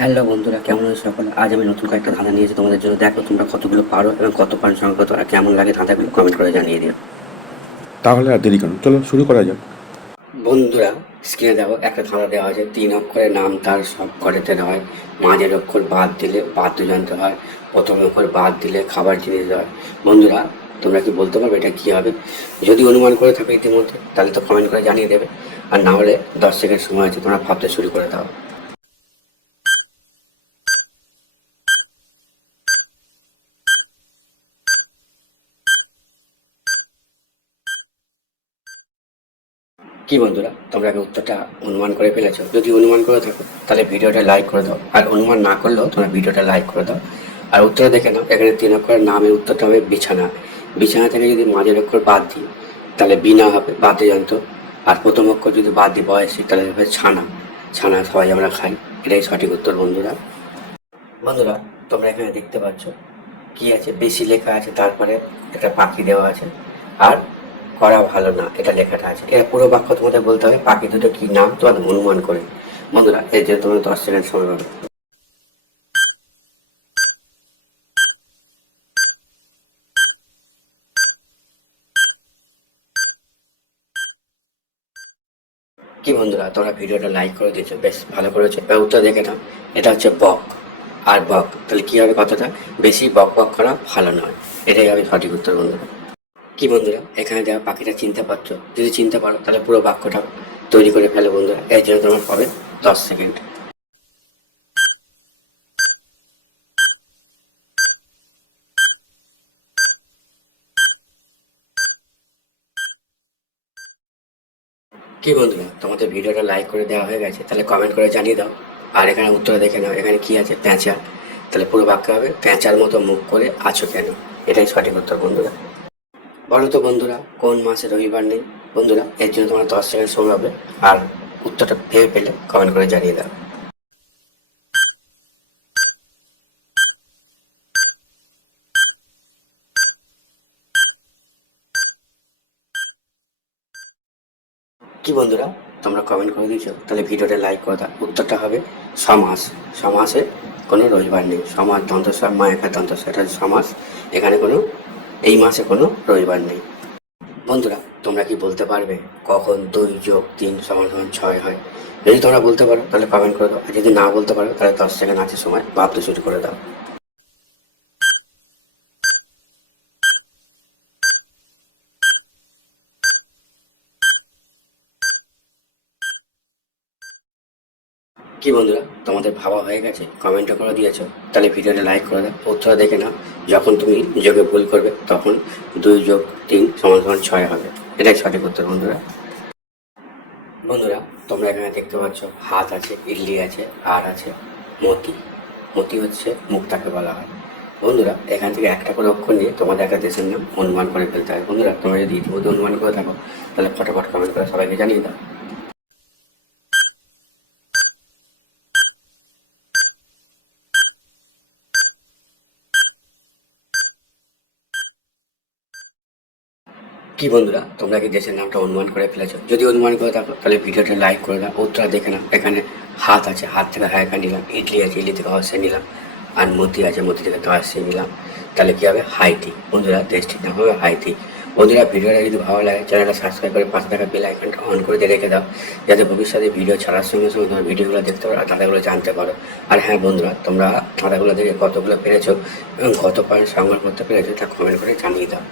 Hello বন্ধুরা, কেমন আছো সকলে? আজ আমি নতুন কয়েকটা ধাঁধা নিয়েছি তোমাদের জন্য। দেখো তোমরা কতগুলো পারো এবং কত পয়েন্ট সংগ্রহ করো, আর কেমন লাগে ধাঁধাগুলো কমেন্ট করে জানিয়ে দিও। তাহলে আর দেরি কেন, চলো শুরু করা যাক। বন্ধুরা, স্ক্রিনে দেখো একটা ধাঁধা দেওয়া আছে। 3 অক্ষরের নাম তার সব ঘরেতে হয়, মাঝের অক্ষর বাদ দিলে বাদ্যযন্ত্র হয়, প্রথম অক্ষর বাদ দিলে খাবার জিনিস হয়। বন্ধুরা, তোমরা কি বলতে পারবে এটা কী হবে? যদি অনুমান করে থাকো ইতিমধ্যে তাহলে তো কমেন্ট করে জানিয়ে দেবে, আর না হলে 10 সেকেন্ড সময় আছে, তোমরা ভাবতে শুরু করে দাও। কি বন্ধুরা, তোমরা কি উত্তরটা অনুমান করে ফেলেছো? যদি অনুমান করে থাকো তাহলে ভিডিওটা লাইক করে দাও, আর অনুমান না করলেও তোমরা ভিডিওটা লাইক করে দাও। আর উত্তরটা দেখে নাও, এখানে 3 অক্ষরের নামের উত্তরটা হবে বিছানা। বিছানা থেকে যদি মাঝের অক্ষর বাদ দিই তাহলে বিনা হবে বাদ্যযন্ত্র, আর প্রথম অক্ষর যদি বাদ দিই বয়সী তাহলে হবে ছানা। ছানা সবাই আমরা খাই, এটাই সঠিক উত্তর বন্ধুরা। বন্ধুরা, তোমরা এখানে দেখতে পাচ্ছ কি আছে, বেশি লেখা আছে, তারপরে একটা পাখি দেওয়া আছে, আর করা ভালো না এটা লেখাটা আছে। এর পুরো বাক্য তোমাদের বলতে হবে, পাখি দুটো কি নাম তোমাদের অনুমান করে। বন্ধুরা, এই যে তোমরা 10 সেকেন্ড সময় পাবে। কি বন্ধুরা, তোমরা ভিডিওটা লাইক করে দিয়েছো, বেশ ভালো করেছো। এবার উত্তর দেখে নাও, এটা হচ্ছে বক। আর বক তাহলে কি হবে কথাটা, বেশি বক বক করা ভালো নয়, এটাই হবে সঠিক উত্তর বন্ধুরা। কি বন্ধুরা, এখানে দেওয়া পাখিটা চিনতে পারছো? যদি চিনতে পারো তাহলে পুরো বাক্যটা তৈরি করে ফেলো বন্ধুরা। এর জন্য তোমার পাবে 10 সেকেন্ড। কি বন্ধুরা, তোমাদের ভিডিওটা লাইক করে দেওয়া হয়ে গেছে, তাহলে কমেন্ট করে জানিয়ে দাও। আর এখানে উত্তর দেখে নাও, এখানে কি আছে, প্যাঁচা। তাহলে পুরো বাক্য হবে, প্যাঁচার মতো মুখ করে আছো কেন, এটাই সঠিক উত্তর বন্ধুরা। বলো তো বন্ধুরা, কোন মাসে রবিবার নেই? বন্ধুরা, এর জন্য তোমার 10 সেকেন্ড সময় হবে, আর উত্তরটা ভেবে পেলে কমেন্ট করে জানিয়ে দাও। কি বন্ধুরা, তোমরা কমেন্ট করে দিয়েছো, তাহলে ভিডিওটা লাইক করে দাও। উত্তরটা হবে সমাস। সমাসে কোনো রবিবার নেই। সমাস দন্তস্ব, মা একা দন্তস্ব, এটা হচ্ছে সমাস। এখানে কোনো, এই মাসে কোনো রবিবার নেই। বন্ধুরা, তোমরা কি বলতে পারবে কখন 2+3=6 হয়? যদি তোমরা বলতে পারো তাহলে কমেন্ট করে দাও, আর যদি না বলতে পারো তাহলে 10 সেকেন্ড আছে সময়, ভাবতে শুরু করে দাও। কি বন্ধুরা, তোমাদের ভাবা হয়ে গেছে, কমেন্টও করে দিয়েছো, তাহলে ভিডিওটা লাইক করে দাও। উত্তর দেখে নাও, যখন তুমি যোগে ভুল করবে তখন 2+3=6 হবে, এটাই সঠিক উত্তর বন্ধুরা। বন্ধুরা, তোমরা এখানে দেখতে পাচ্ছ হাত আছে, ইডলি আছে, আর আছে মতি। মতি হচ্ছে মুক্তাকে বলা হয়। বন্ধুরা, এখান থেকে একটা করে অক্ষর নিয়ে তোমাদের একটা দেশের নাম অনুমান করে ফেলতে হয়। বন্ধুরা, তোমরা যদি ইতিমধ্যে অনুমান করে থাকো তাহলে ফটাফট কমেন্ট করে সবাইকে জানিয়ে দাও। কি বন্ধুরা, তোমরা কি দেশের নামটা অনুমান করে ফেলেছো? যদি অনুমান করে থাকো তাহলে ভিডিওটা লাইক করে দাও। উত্তর দেখে নাও, এখানে হাত আছে, হাত থেকে হায়কা নিলাম, ইডলি আছে, ইডলি থেকে হর্ষে নিলাম, আর মতি আছে, মতি থেকে তহাসে নিলাম, তাহলে কি হবে, হাইতি। বন্ধুরা, দেশটির নাম হবে হাইতি। বন্ধুরা, ভিডিওটা যদি ভালো লাগে চ্যানেলটা সাবস্ক্রাইব করে পাশে থাকা বেল আইকনটা অন করে দিয়ে রেখে দাও, যাতে ভবিষ্যতে ভিডিও ছাড়ার সঙ্গে সঙ্গে তোমরা ভিডিওগুলো দেখতে পারো আর ধাঁধাগুলো জানতে পারো। আর হ্যাঁ বন্ধুরা, তোমরা ধাঁধাগুলো দেখে কতগুলো পেরেছো এবং কত পয়েন্ট সংগ্রহ করতে পেরেছো তা কমেন্ট করে জানিয়ে দাও।